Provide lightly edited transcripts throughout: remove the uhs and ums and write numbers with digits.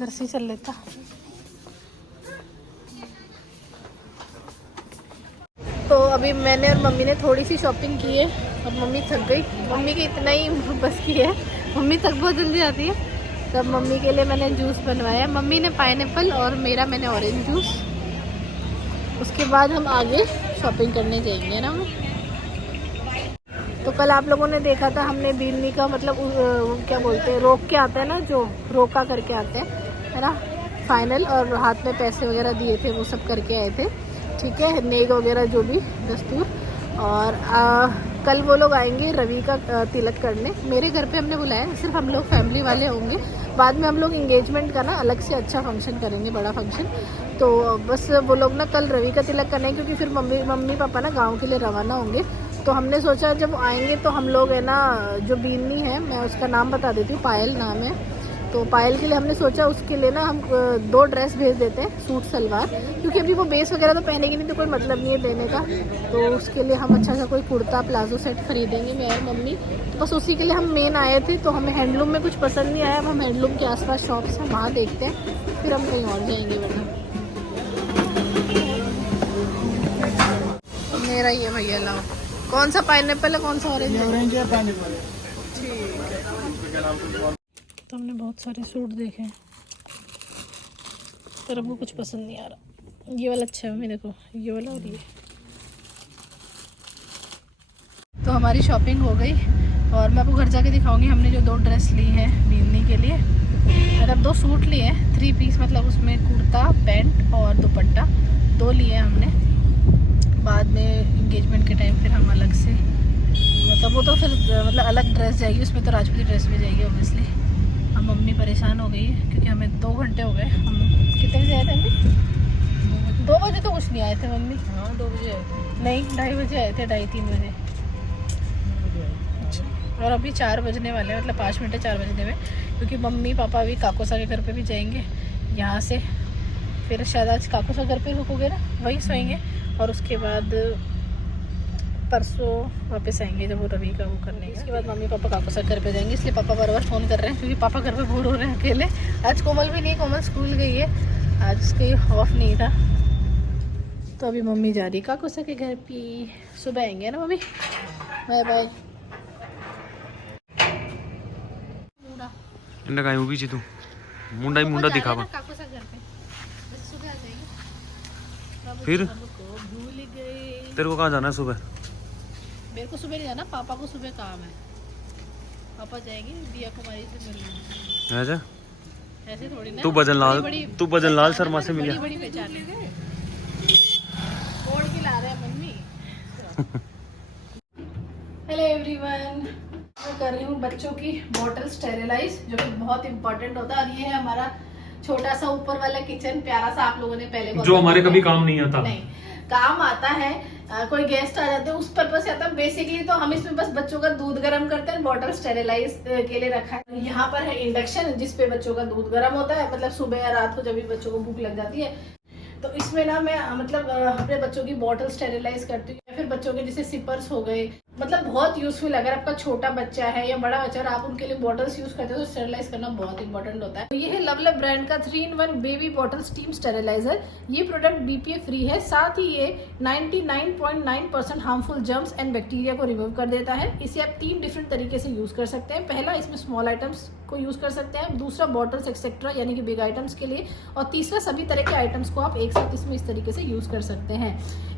इधर से चल लेता। तो अभी मैंने और मम्मी ने थोड़ी सी शॉपिंग की है। अब मम्मी थक गई। मम्मी की इतना ही बस की है, मम्मी थक बहुत जल्दी आती है। तब मम्मी के लिए मैंने जूस बनवाया। मम्मी ने पाइनएप्पल और मेरा मैंने ऑरेंज जूस। उसके बाद हम आगे शॉपिंग करने जाएंगे ना। तो कल आप लोगों ने देखा था हमने बीननी का मतलब क्या बोलते हैं, रोक के आते हैं ना, जो रोका करके आते हैं, है ना, फाइनल, और हाथ में पैसे वगैरह दिए थे, वो सब करके आए थे। ठीक है, नेक वगैरह जो भी दस्तूर। और कल वो लोग आएंगे रवि का तिलक करने। मेरे घर पे हमने बुलाया, सिर्फ हम लोग फैमिली वाले होंगे। बाद में हम लोग इंगेजमेंट का ना अलग से अच्छा फंक्शन करेंगे, बड़ा फंक्शन। तो बस वो लोग ना कल रवि का तिलक करना है, क्योंकि फिर मम्मी पापा ना गाँव के लिए रवाना होंगे। तो हमने सोचा जब आएंगे तो हम लोग है ना, जो बीननी है, मैं उसका नाम बता देती हूँ, पायल नाम है। तो पायल के लिए हमने सोचा उसके लिए ना हम 2 ड्रेस भेज देते हैं, सूट सलवार, क्योंकि अभी वो बेस वगैरह तो पहनेगी नहीं, तो कोई मतलब नहीं है देने का। तो उसके लिए हम अच्छा सा कोई कुर्ता प्लाजो सेट खरीदेंगे, मैं और मम्मी। तो बस उसी के लिए हम मेन आए थे। तो हमें हैंडलूम में कुछ पसंद नहीं आया। अब हम हैंडलूम के आसपास शॉप्स हैं, वहाँ देखते हैं, फिर हम कहीं और जाएंगे। वरना मेरा ये भैया लाओ, कौन सा पाइनएप्पल है, कौन सा ऑरेंज है? ऑरेंज है, पाइनएप्पल है। ठीक है। तो हमने बहुत सारे सूट देखे, पर अब वो कुछ पसंद नहीं आ रहा। ये वाला अच्छा है मम्मी, देखो ये वाला और ये। तो हमारी शॉपिंग हो गई और मैं आपको घर जाके दिखाऊंगी हमने जो 2 ड्रेस ली है बीननी के लिए। मतलब 2 सूट लिए हैं, 3 पीस, मतलब उसमें कुर्ता पैंट और दुपट्टा 2 लिए हमने। बाद में इंगेजमेंट के टाइम फिर हम अलग से, मतलब वो तो फिर मतलब अलग ड्रेस जाएगी, उसमें तो राजपूती ड्रेस भी जाएगी ओबियसली। हम मम्मी परेशान हो गई है क्योंकि हमें 2 घंटे हो गए। हम कितने बजे आए थे मम्मी? 2 बजे तो कुछ नहीं आए थे मम्मी। हाँ 2 बजे आए थे। नहीं 2:30 बजे आए थे, 2:30-3 बजे। और अभी 4 बजने वाले हैं, मतलब 5 मिनट है 4 बजने में, क्योंकि मम्मी पापा अभी काकोसा के घर पे भी जाएंगे यहाँ से। फिर शायद आज काकोसा घर पे रुकोगे ना, वहीं सोएंगे। और उसके बाद परसों वापस आएंगे जब वो रवि का वो करने के। उसके बाद मम्मी पापा काकोसा घर पे जाएंगे, इसलिए पापा बार बार फ़ोन कर रहे हैं, क्योंकि पापा घर पे बोर हो रहे हैं अकेले। आज कोमल भी नहीं, कोमल स्कूल गई है, आज उसके ऑफ नहीं था। तो अभी मम्मी जा रही काकोसा के घर पे, सुबह आएंगे ना मम्मी। Bye bye. इंदा काई उभी छी तू मुंडा ही मुंडा दिखावा काकोसा घर पे बस सुबह आ जाएगी। फिर भूल गई। तेरे को कहाँ जाना है सुबह? मेरे को सुबह नहीं जाना, पापा को सुबह काम है। पापा जाएंगे दिया कुमारी से मिलने। ऐसा ऐसे थोड़ी ना। तू भजन लाल शर्मा से मिले। बड़ी पहचान है, ओढ़ के ला रहे हैं मम्मी। हेलो एवरीवन, मैं कर रही हूँ बच्चों की बॉटल स्टेरिलाइज, जो कि बहुत इंपॉर्टेंट होता है। और ये है हमारा छोटा सा ऊपर वाला किचन, प्यारा सा, आप लोगों ने पहले जो हमारे कभी काम नहीं आता। नहीं, काम आता है। कोई गेस्ट आ जाते हैं उस पर्पज से आता है बेसिकली। तो हम इसमें बस बच्चों का दूध गर्म करते हैं, बॉटल स्टेरिलाइज के लिए रखा है। यहाँ पर है इंडक्शन, जिसपे बच्चों का दूध गर्म होता है, मतलब सुबह या रात को जब भी बच्चों को भूख लग जाती है। तो इसमें ना मैं मतलब अपने बच्चों की बॉटल स्टेरिलाइज करती हूँ, या फिर बच्चों के जैसे सिपर्स हो गए, मतलब बहुत यूजफुल। अगर आपका छोटा बच्चा है या बड़ा बच्चा और आप उनके लिए बॉटल्स यूज करते हो तो स्टेरिलाइज करना बहुत इंपॉर्टेंट होता है। तो ये है लवलव ब्रांड का 3-in-1 baby bottle steam steriliser. ये प्रोडक्ट BPA फ्री है, साथ ही ये 99.9% हार्मफुल जर्म्स एंड बैक्टीरिया को रिमूव कर देता है। इसे आप 3 डिफरेंट तरीके से यूज कर सकते हैं। पहला, इसमें स्मॉल आइटम्स को यूज कर सकते हैं। दूसरा, बॉटल्स एक्सेट्रा यानी कि बिग आइटम्स के लिए। और तीसरा, सभी तरह के आइटम्स को आप एक साथ इसमें इस तरीके से यूज कर सकते हैं।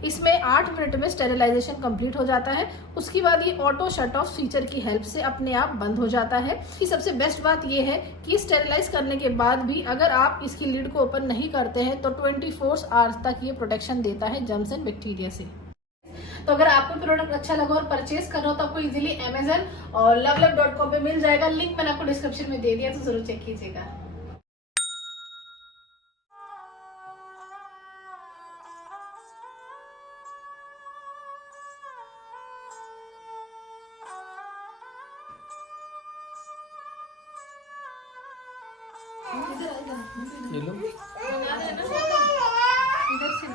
इसमें 8 मिनट में स्टेरिलाइजेशन कंप्लीट हो जाता है। उसके बाद ये ऑटो शट ऑफ फीचर की हेल्प से अपने आप बंद हो जाता है। इसकी सबसे बेस्ट बात ये है कि स्टेरिलाइज करने के बाद भी अगर आप इसकी लिड को ओपन नहीं करते हैं तो 24 आवर्स तक ये प्रोटेक्शन देता है जर्म्स एंड बैक्टीरिया से। तो अगर आपको प्रोडक्ट अच्छा लगा और परचेज करना हो तो आपको इजीली Amazon और lovelove.com पे मिल जाएगा। लिंक मैंने आपको डिस्क्रिप्शन में दे दिया, तो जरूर चेक कीजिएगा। ये लो इधर से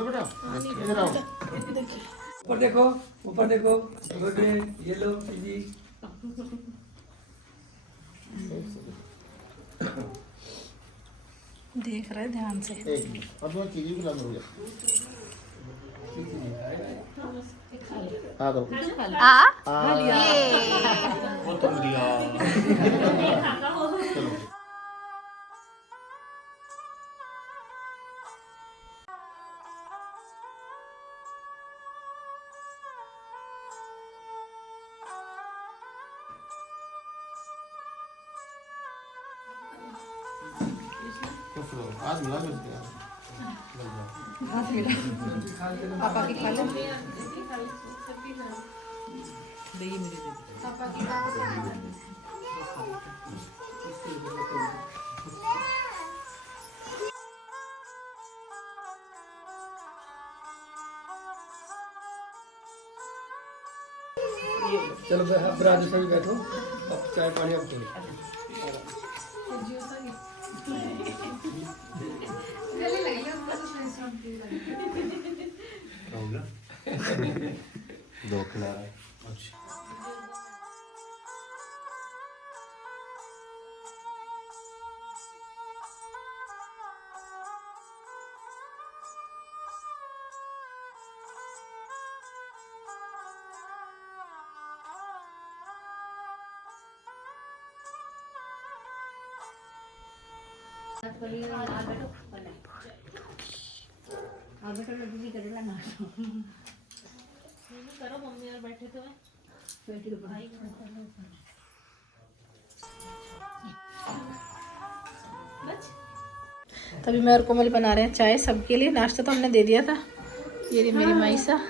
बेटा इधर आओ। ऊपर देखो, ऊपर देखो। ये लो जी। देख रहे ध्यान से। एक मिनट, अब मैं चीज़ी भी लाऊंगा। हाँ दो। वो तुम दिया। चलो। आज मिला मिलते हैं। पापा की खा ले। चलो राजू से भी बैठो, अब चाय पानी अब पियो। दो खिला रहा है। अच्छा। करो मम्मी और बैठे तो तभी मैं और कोमल बना रहे हैं चाय सबके लिए। नाश्ता तो हमने दे दिया था। ये रही मेरी माइसा।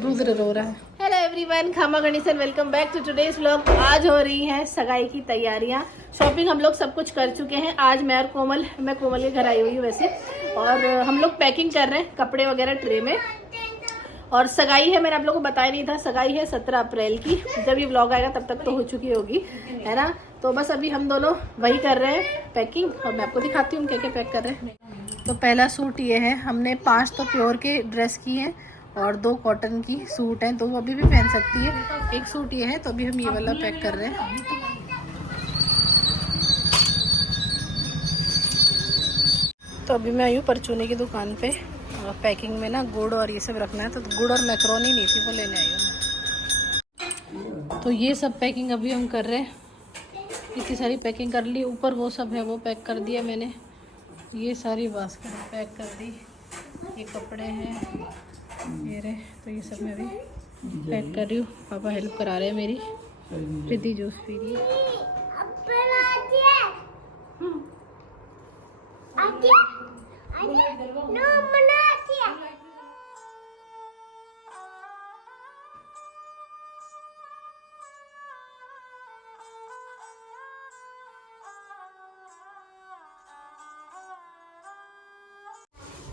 रुद्र रो रहा है। Hello everyone, Khama Ganeshan, welcome back to today's vlog. आज हो रही है सगाई की तैयारियां। शॉपिंग हम लोग सब कुछ कर चुके हैं। आज मैं और कोमल, मैं कोमल के घर आई हुई हूँ वैसे, और हम लोग पैकिंग कर रहे हैं कपड़े वगैरह ट्रे में। और सगाई है, मैंने आप लोगों को बताया नहीं था, सगाई है 17 अप्रैल की। जब ये व्लॉग आएगा तब तक तो हो चुकी होगी, है ना। तो बस अभी हम दोनों वही कर रहे हैं पैकिंग, और मैं आपको दिखाती हूँ क्या क्या पैक कर रहे हैं। तो पहला सूट ये है, हमने 5 तो प्योर के ड्रेस की हैं और 2 कॉटन की सूट हैं, 2 अभी भी पहन सकती है। एक सूट ये है, तो अभी हम ये वाला पैक कर रहे हैं। तो अभी मैं आई हूँ परचूनी की दुकान पे, और पैकिंग में ना गुड़ और ये सब रखना है, तो गुड़ और मैक्रोनी नहीं थी, वो लेने आई हूँ मैं। तो ये सब पैकिंग अभी हम कर रहे हैं। इतनी सारी पैकिंग कर ली, ऊपर वो सब है वो पैक कर दिया मैंने। ये सारी बास्केट पैक कर दी, ये कपड़े हैं, ये रहे। तो ये सब मैं अभी पैक कर रही हूँ। पापा हेल्प करा रहे हैं मेरी। प्रीति जूस पी रही है।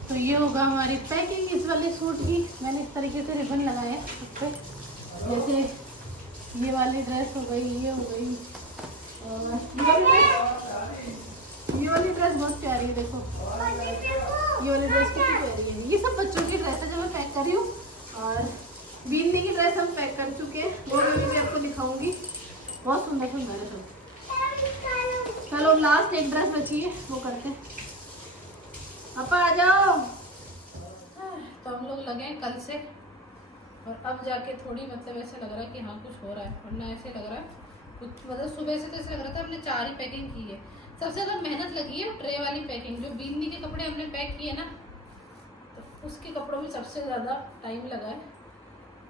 तो ये होगा हमारी पैकिंग इस वाले सूट की। मैंने इस तरीके से रिबन लगाए हैं इस पर, जैसे ये वाली ड्रेस हो गई, ये हो गई, और ये वाली ड्रेस बहुत प्यारी है, देखो ये वाली ड्रेस कितनी प्यारी है। ये सब बच्चों की ड्रेस है जो मैं पैक कर रही हूँ। और बिंदी की ड्रेस हम पैक कर चुके हैं, वो भी आपको दिखाऊंगी। बहुत सुंदर सुंदर है सब। चलो लास्ट एक ड्रेस बची है, वो करते हैं। पापा आ जाओ। तो हम लोग लगे हैं कल से, और अब जाके थोड़ी मतलब ऐसे लग रहा है कि हाँ कुछ हो रहा है, वरना ऐसे लग रहा है कुछ, मतलब सुबह से तो ऐसे लग रहा था हमने 4 ही पैकिंग की है। सबसे ज़्यादा मेहनत लगी है ट्रे वाली पैकिंग, जो बिंदी के कपड़े हमने पैक किए ना, तो उसके कपड़ों में सबसे ज़्यादा टाइम लगा है।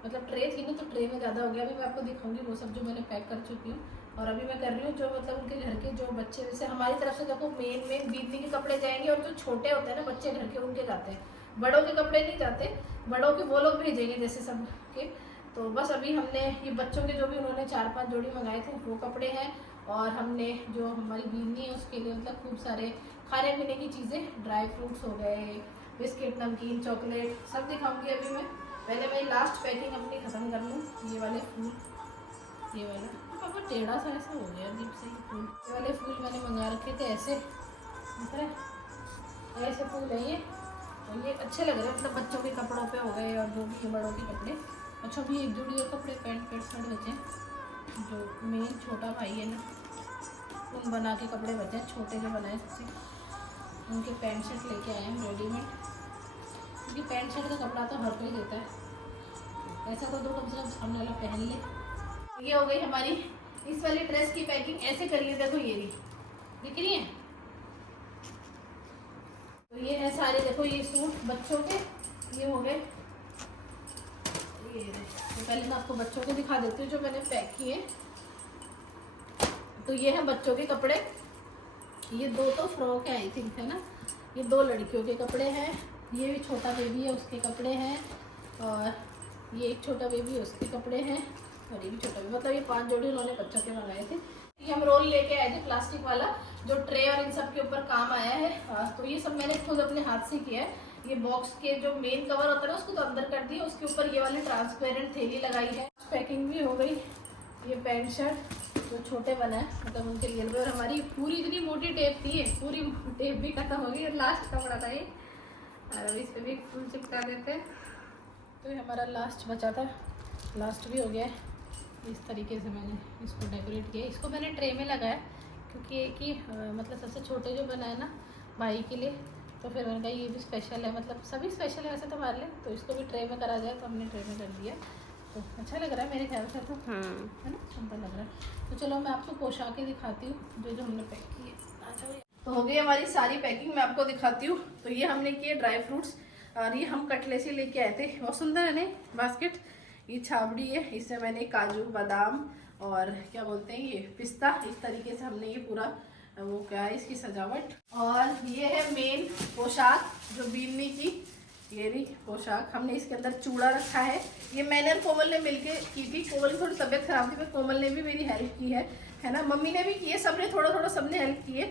मतलब ट्रे थी ना, तो ट्रे में ज़्यादा हो गया। अभी मैं आपको दिखाऊंगी वो सब जो मैंने पैक कर चुकी हूँ। और अभी मैं कर रही हूँ जो मतलब उनके घर के जो बच्चे, जैसे हमारी तरफ से देखो मेन बीतने के कपड़े जाएंगे, और जो छोटे होते हैं ना बच्चे घर के, उनके जाते हैं, बड़ों के कपड़े नहीं जाते, बड़ों के वो लोग भेजेंगे जैसे सब के। तो बस अभी हमने ये बच्चों के जो भी उन्होंने 4-5 जोड़ी मंगाए थे वो कपड़े हैं, और हमने जो हमारी बीनी है उसके लिए मतलब खूब सारे खाने पीने की चीज़ें, ड्राई फ्रूट्स हो गए, बिस्किट, नमकीन, चॉकलेट सब दिखाऊंगी अभी मैं। पहले मैं लास्ट पैकिंग अपनी ख़त्म कर लूँ। ये वाले फूल, ये वाला पापा टेढ़ा सा ऐसा हो गया अजीब से फूल, ये वाले फूल मैंने मंगा रखे थे ऐसे, ऐसे फूल है ये, और ये अच्छे लग रहे हैं मतलब बच्चों के कपड़ों पे हो गए, और जो भी बड़ों के कपड़े। अच्छा भी एक जोड़ी और कपड़े पैंट शर्ट बचे, जो मेन छोटा भाई है ना उन बना के कपड़े बचे हैं, छोटे जो बनाए सबसे, उनके पैंट शर्ट लेके आए हैं रेडीमेड, क्योंकि पैंट शर्ट का कपड़ा तो हर कोई देता है, ऐसा तो दो कम से कम सामने वाला पहन ले। ये हो गई हमारी इस वाली ड्रेस की पैकिंग, ऐसे करिए देखो, ये दिख रही है। तो ये है सारे, देखो ये सूट बच्चों के, ये हो गए, ये तो पहले मैं आपको बच्चों के दिखा देती हूँ जो मैंने पैक किए। तो ये है बच्चों के कपड़े, ये 2 तो फ्रॉक है आई थिंक, है ना, ये 2 लड़कियों के कपड़े हैं, ये भी छोटा बेबी है उसके कपड़े हैं, और ये एक छोटा बेबी है उसके कपड़े हैं, और ये भी छोटा बेबी, मतलब ये 5 जोड़ी उन्होंने बच्चों के मंगाए थे। ये हम रोल लेके आए थे प्लास्टिक वाला, जो ट्रे और इन सब के ऊपर काम आया है। तो ये सब मैंने खुद अपने हाथ से किया है। ये बॉक्स के जो मेन कवर होता है ना उसको तो अंदर कर दिया, उसके ऊपर ये वाली ट्रांसपेरेंट थैली लगाई है। पैकिंग भी हो गई। ये पैंट शर्ट जो छोटे बना है मतलब उनके लिए, और हमारी पूरी इतनी मोटी टेप थी, पूरी टेप भी खत्म हो गई, और लास्ट कपड़ा था ये, और अभी इस पर भी फूल चिपका देते हैं। तो ये हमारा लास्ट बचा था, लास्ट भी हो गया है। इस तरीके से मैंने इसको डेकोरेट किया, इसको मैंने ट्रे में लगाया क्योंकि एक ही मतलब सबसे छोटे जो बनाए ना भाई के लिए, तो फिर मैंने कहा ये भी स्पेशल है, मतलब सभी स्पेशल है वैसे तो हमारे लिए, तो इसको भी ट्रे में करा जाए, तो हमने ट्रे में कर दिया। तो अच्छा लग रहा है मेरे ख्याल से, तो है ना, सुंदर लग रहा है। तो चलो मैं आपको पोशाकें दिखाती हूँ जो जो हमने पैक की है। तो हो गई हमारी सारी पैकिंग, मैं आपको दिखाती हूँ। तो ये हमने किए ड्राई फ्रूट्स, और ये हम कटले से लेके आए थे, बहुत सुंदर है ना बास्केट। ये छाबड़ी है, इसमें मैंने काजू, बादाम और क्या बोलते हैं ये पिस्ता, इस तरीके से हमने ये पूरा वो क्या है इसकी सजावट। और ये है मेन पोशाक जो बीननी की, ये रही पोशाक। हमने इसके अंदर चूड़ा रखा है, ये मैंने और कोमल ने मिलके की थी। कोमल की थोड़ी तबीयत खराब थी, पर कोमल ने भी मेरी हेल्प की है ना, मम्मी ने भी की है, सबने थोड़ा थोड़ा सबने हेल्प की है।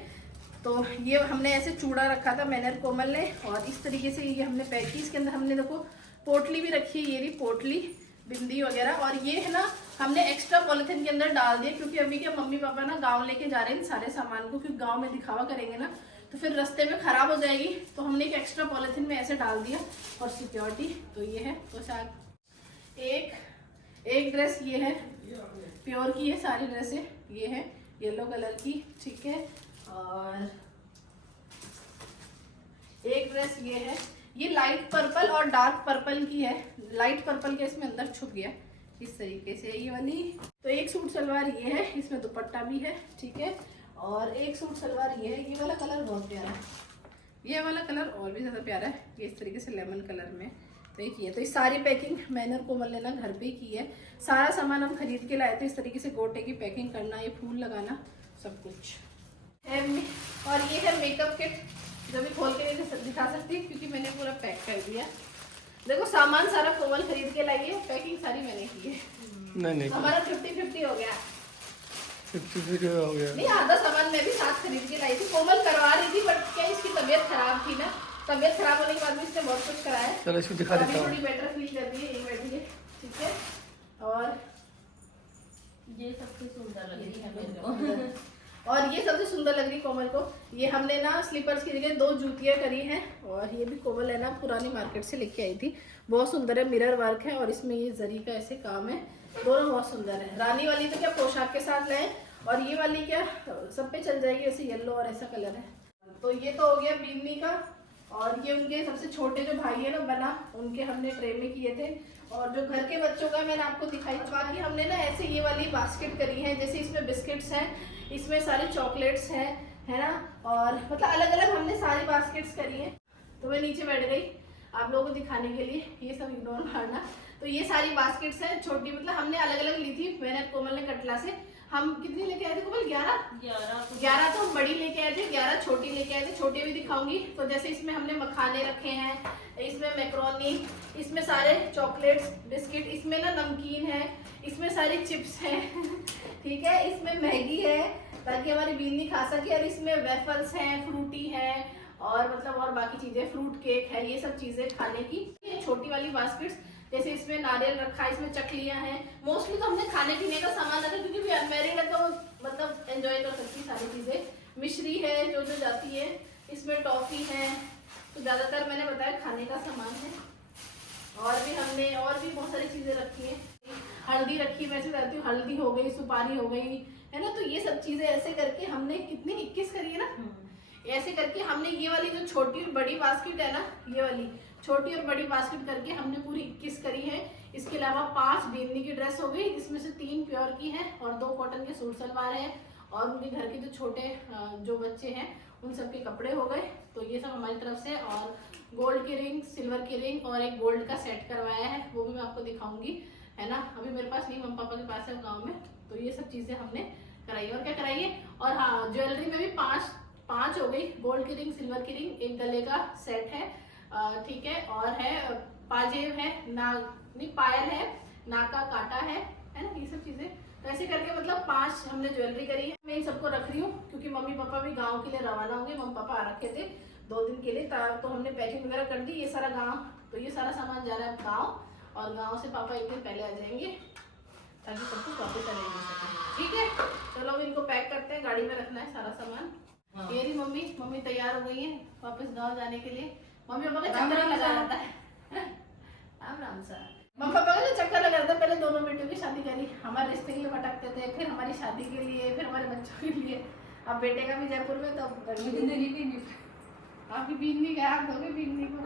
तो ये हमने ऐसे चूड़ा रखा था मैंने और कोमल ने, और इस तरीके से ये हमने पैक की। इसके अंदर हमने देखो पोटली भी रखी है, ये रही पोटली, बिंदी वगैरह। और ये है ना हमने एक्स्ट्रा पॉलिथीन के अंदर डाल दिया, क्योंकि अभी क्या मम्मी पापा ना गांव लेके जा रहे हैं सारे सामान को, क्योंकि गांव में दिखावा करेंगे ना तो फिर रास्ते में खराब हो जाएगी, तो हमने एक एक्स्ट्रा पॉलिथीन में ऐसे डाल दिया फॉर सिक्योरिटी। तो ये है पोशाक। एक ड्रेस ये है प्योर की है, सारी ड्रेसें ये है येलो कलर की, ठीक है। और एक ड्रेस ये है, ये लाइट पर्पल और डार्क पर्पल की है, लाइट पर्पल के इसमें अंदर छुप गया इस तरीके से ये वाली। तो एक सूट सलवार ये है, इसमें दुपट्टा भी है, ठीक है। और एक सूट सलवार ये है, ये वाला कलर बहुत प्यारा है, ये वाला कलर और भी ज़्यादा प्यारा है, ये इस तरीके से लेमन कलर में। तो एक ये, तो इस सारी पैकिंग मैंने और कोमल ने ना घर पे ही की है। सारा सामान हम खरीद के लाए थे, इस तरीके से गोटे की पैकिंग करना, ये फूल लगाना, सब कुछ है। और ये है मेकअप किट, जो भी खोल के नहीं दिखा सकती क्योंकि मैंने पूरा पैक कर दिया। देखो सामान सारा कोमल खरीद के लाई है, पैकिंग सारी मैंने की है। नहीं हमारा 50-50 हो गया, 50-50 हो गया। नहीं आधा सामान मैं भी साथ खरीद के लाई थी, कोमल करवा रही थी, बट क्या इसकी तबीयत खराब थी ना, तबीयत खराब होने के बाद भी इसने बहुत कुछ कराया। चलो इसको दिखा देता हूँ, थोड़ी बेटर फील कर रही है, ये बैठी है, ठीक है। और ये सबसे सुंदर लग रही है मेरे को। और ये सबसे सुंदर लग रही कोमल को, ये हमने ना स्लीपर्स की जगह 2 जूतियाँ करी हैं। और ये भी कोमल है ना पुरानी मार्केट से लेके आई थी, बहुत सुंदर है, मिरर वर्क है, और इसमें ये जरी का ऐसे काम है, दोनों बहुत सुंदर है। रानी वाली तो क्या पोशाक के साथ लाए, और ये वाली क्या सब पे चल जाएगी, ऐसे येलो और ऐसा कलर है। तो ये तो हो गया बीनी का। और ये उनके सबसे छोटे जो भाई है ना बना, उनके हमने ट्रे में किए थे। और जो घर के बच्चों का मैंने आपको दिखाई, बाकी हमने ना ऐसे ये वाली बास्केट करी है, जैसे इसमें बिस्किट्स हैं, इसमें सारे चॉकलेट्स हैं, है ना, और मतलब अलग अलग हमने सारी बास्केट्स करी हैं। तो मैं नीचे बैठ गई आप लोगों को दिखाने के लिए, ये सब इग्नोर मारना। तो ये सारी बास्केट्स हैं छोटी, मतलब हमने अलग अलग ली थी मैंने कोमल ने कटला से। हम कितनी लेके आए थे कोमल? 11 11 11 तो हम बड़ी लेके आए थे, 11 छोटी लेके आए थे। छोटी भी दिखाऊंगी। तो जैसे इसमें हमने मखाने रखे हैं, इसमें मैक्रोनी, इसमें सारे चॉकलेट्स, बिस्किट, इसमें ना नमकीन है, इसमें सारी चिप्स हैं ठीक है, इसमें मैगी है ताकि हमारी बीनी खा सके, और इसमें वेफल्स हैं, फ्रूटी है, और मतलब और बाकी चीजें, फ्रूट केक है, ये सब चीजें खाने की। ये छोटी वाली बास्केट्स, जैसे इसमें नारियल रखा है, इसमें चकलियां हैं। मोस्टली तो हमने खाने पीने का सामान रखा क्योंकि भी अनमैरिड है तो मतलब एंजॉय कर सकती सारी चीजें। मिश्री है जो जो जाती है, इसमें टॉफी है, तो ज्यादातर मैंने बताया खाने का सामान है। और भी हमने और भी बहुत सारी चीजें रखी है। हल्दी रखी, वैसे रहती हूँ, हल्दी हो गई, सुपारी हो गई, है ना। तो ये सब चीजें ऐसे करके हमने कितनी 21 करी है ना, ऐसे करके हमने ये वाली जो छोटी और बड़ी बास्केट है ना, ये वाली छोटी और बड़ी बास्केट करके हमने पूरी 21 करी है। इसके अलावा 5 बिन्नी की ड्रेस हो गई, इसमें से 3 प्योर की है और 2 कॉटन के सूट सलवार है, और उनके घर के जो छोटे जो बच्चे हैं उन सब के कपड़े हो गए। तो ये सब हमारी तरफ से। और गोल्ड की रिंग, सिल्वर की रिंग और एक गोल्ड का सेट करवाया है, वो भी मैं आपको दिखाऊंगी, है ना। अभी मेरे पास नहीं, मम्मी पापा के पास है गाँव में। तो ये सब चीजें हमने कराई है। और क्या कराई है, और हाँ ज्वेलरी में भी 5 हो गई। गोल्ड की रिंग, सिल्वर की रिंग, एक गले का सेट है, ठीक है, और है पाजेब है, पायल है, नाक का कांटा है ना, ये सब चीजें। तो ऐसे करके मतलब 5 हमने ज्वेलरी करी है। मैं इन सबको रख रही हूँ क्योंकि मम्मी पापा भी गांव के लिए रवाना होंगे। मम्मी पापा आ रखे थे 2 दिन के लिए, तो हमने पैकिंग वगैरह कर दी। ये सारा गाँव, तो ये सारा सामान जा रहा है गाँव, और गाँव से पापा एक दिन पहले आ जाएंगे ताकि सब कुछ वापस अरेंज हो सके, ठीक है। चलो अब इनको पैक करते हैं, गाड़ी में रखना है सारा सामान। ये रही मम्मी तैयार हो गई है वापस गाँव जाने के लिए। मम्मी पापा का चक्कर लगा रहता है राम राम सा। मम्मी पापा का चक्कर लगा रहता है। पहले दोनों बेटियों की शादी करी, हमारे रिश्ते के लिए भटकते थे, फिर हमारी शादी के लिए, फिर हमारे बच्चों के लिए। अब बेटे का भी जयपुर में, तो आपकी बीनी गया, आप दोगे बीनी को।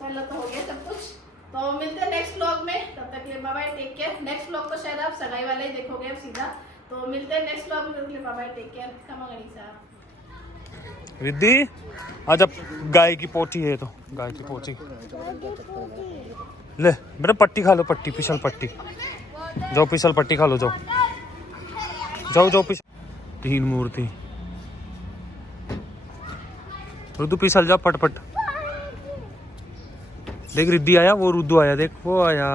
चलो तो हो गया सब कुछ। तो मिलते हैं नेक्स्ट व्लॉग में, तब तक के लिए bye bye, take care. Next vlog तो शायद आप सगाई वाले ही देखोगे अब सीधा। तो मिलते हैं नेक्स्ट व्लॉग में, तब तक के लिए बाय बाय, टेक केयर। कमा गणिसा रिद्धि आज अब गाय की पोटी है, तो गाय की पोटी ले मेरा, पट्टी खा लो, पट्टी, फिसल पट्टी, जाओ फिसल पट्टी खा लो, जाओ जाओ जाओ फिसल। 3 मूर्ति, रुद्दू फिसल जा, पट पट। देख रिद्धि आया, वो रुद्दू आया, देख वो आया।